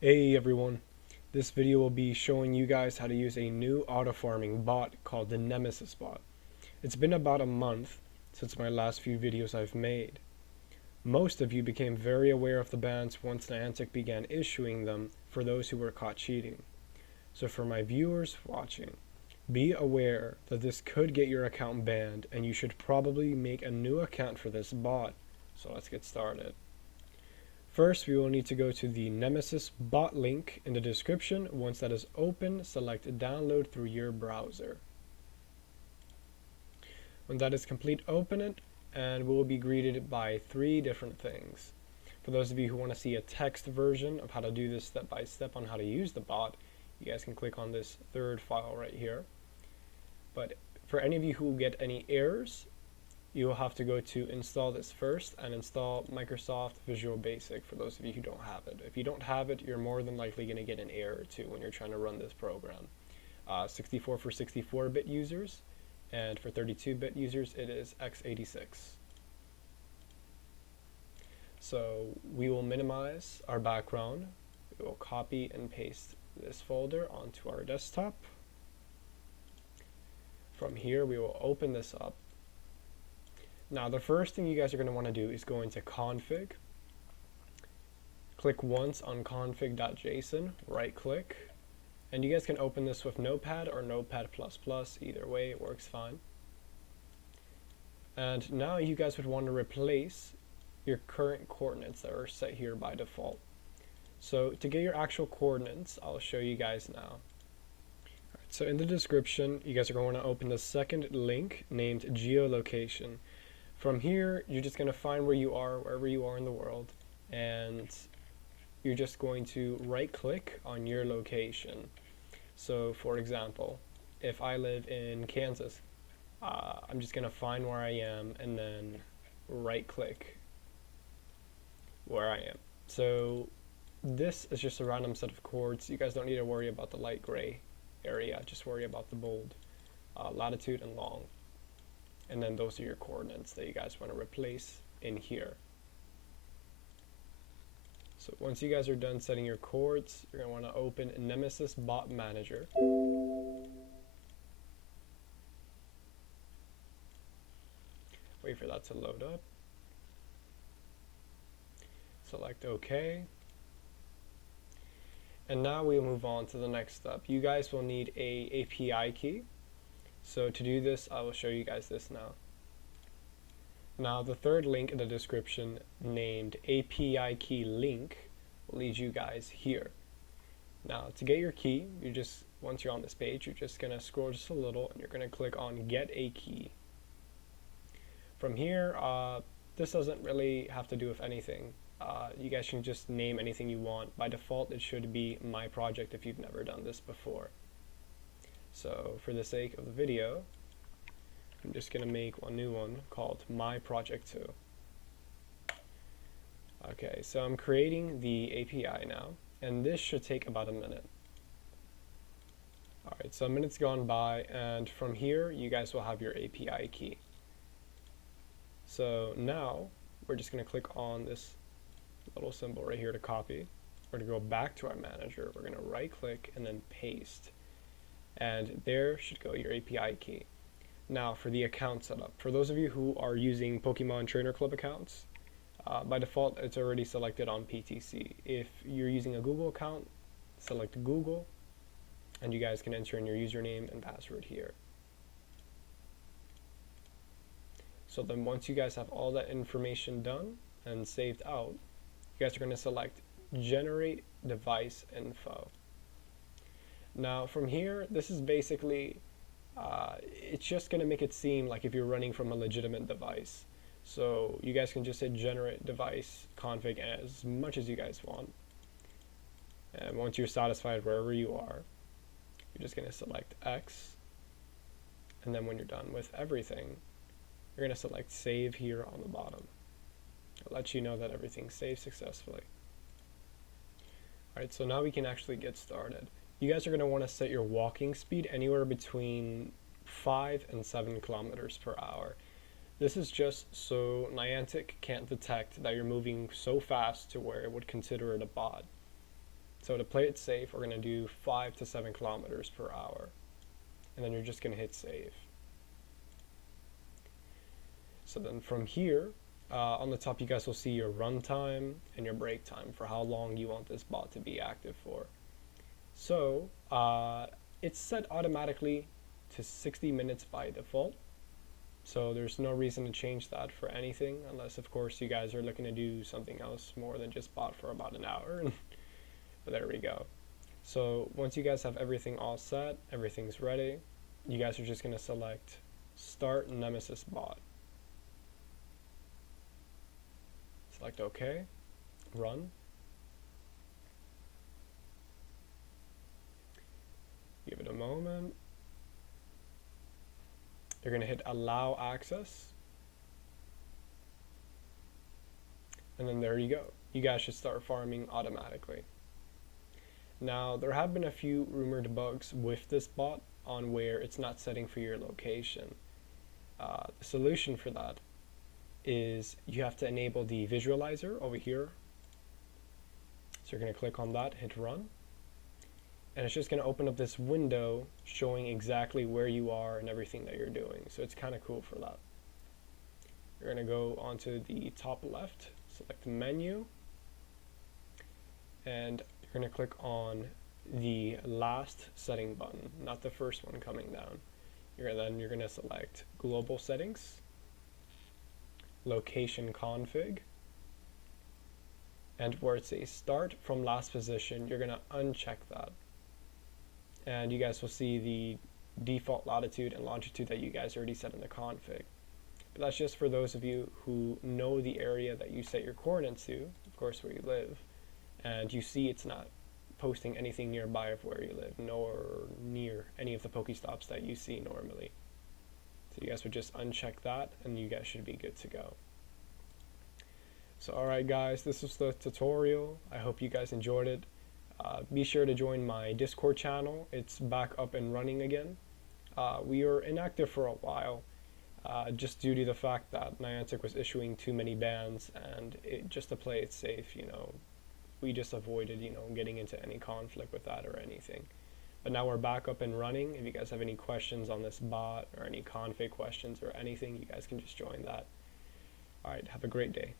Hey everyone, this video will be showing you guys how to use a new AutoFarming bot called the Nemesis Bot. It's been about a month since my last few videos I've made. Most of you became very aware of the bans once Niantic began issuing them for those who were caught cheating. So for my viewers watching, be aware that this could get your account banned and you should probably make a new account for this bot. So let's get started. First, we will need to go to the Nemesis Bot link in the description. Once that is open, select download through your browser. When that is complete, open it and we will be greeted by three different things. For those of you who want to see a text version of how to do this step by step on how to use the bot, you guys can click on this third file right here. But for any of you who get any errors, you will have to go to install this first and install Microsoft Visual Basic for those of you who don't have it. If you don't have it, you're more than likely going to get an error too when you're trying to run this program. 64 for 64-bit users, and for 32-bit users it is x86. So we will minimize our background. We will copy and paste this folder onto our desktop. From here we will open this up. Now the first thing you guys are going to want to do is go into config, click once on config.json, right click, and you guys can open this with Notepad or Notepad++, either way it works fine. And now you guys would want to replace your current coordinates that are set here by default. So to get your actual coordinates, I'll show you guys now. So in the description, you guys are going to open the second link named GeoLocation. From here, you're just going to find where you are, wherever you are in the world, and you're just going to right click on your location. So for example, if I live in Kansas, I'm just going to find where I am and then right click where I am. So this is just a random set of chords. You guys don't need to worry about the light gray area, just worry about the bold latitude and long. And then those are your coordinates that you guys want to replace in here. So once you guys are done setting your chords, you're going to want to open Nemesis Bot Manager. Wait for that to load up. Select OK. And now we'll move on to the next step. You guys will need a API key. So to do this, I will show you guys this now. Now the third link in the description named API key link will lead you guys here. Now to get your key, once you're on this page, you're just going to scroll just a little and you're going to click on get a key. From here, this doesn't really have to do with anything. You guys can just name anything you want. By default, it should be my project if you've never done this before. So for the sake of the video, I'm just going to make a new one called My Project 2. Okay, so I'm creating the API now, and this should take about a minute. Alright, so a minute's gone by, and from here, you guys will have your API key. So now, we're just going to click on this little symbol right here to copy. We're going to go back to our manager, we're going to right click and then paste. And there should go your API key. Now for the account setup, for those of you who are using Pokemon Trainer Club accounts, by default it's already selected on PTC. If you're using a Google account, select Google, and you guys can enter in your username and password here. So then once you guys have all that information done and saved out, you guys are going to select Generate Device Info. Now from here, this is basically, it's just going to make it seem like if you're running from a legitimate device. So you guys can just say generate device config as much as you guys want. And once you're satisfied wherever you are, you're just going to select X. And then when you're done with everything, you're going to select save here on the bottom. It'll let you know that everything's saved successfully. Alright, so now we can actually get started. You guys are going to want to set your walking speed anywhere between 5 and 7 kilometers per hour. This is just so Niantic can't detect that you're moving so fast to where it would consider it a bot. So to play it safe, we're going to do 5 to 7 kilometers per hour. And then you're just going to hit save. So then from here, on the top you guys will see your runtime and your break time for how long you want this bot to be active for. So it's set automatically to 60 minutes by default. So there's no reason to change that for anything, unless of course you guys are looking to do something else more than just bot for about an hour. But there we go. So once you guys have everything all set, everything's ready, you guys are just going to select Start Nemesis Bot. Select OK, run. Give it a moment. You're going to hit Allow Access. And then there you go. You guys should start farming automatically. Now, there have been a few rumored bugs with this bot on where it's not setting for your location. The solution for that is you have to enable the visualizer over here. So you're going to click on that, hit run. And it's just going to open up this window showing exactly where you are and everything that you're doing. So it's kind of cool for that. You're going to go onto the top left, select menu, and you're going to click on the last setting button, not the first one coming down. Then you're going to select global settings, location config, and where it says start from last position, you're going to uncheck that. And you guys will see the default latitude and longitude that you guys already set in the config. But that's just for those of you who know the area that you set your coordinates to, of course where you live, and you see it's not posting anything nearby of where you live, nor near any of the Pokestops that you see normally. So you guys would just uncheck that and you guys should be good to go. So alright guys, this was the tutorial. I hope you guys enjoyed it. Be sure to join my Discord channel. It's back up and running again. We were inactive for a while, just due to the fact that Niantic was issuing too many bans, and just to play it safe, we just avoided, getting into any conflict with that or anything. But now we're back up and running. If you guys have any questions on this bot or any config questions or anything, you guys can just join that. Alright, have a great day.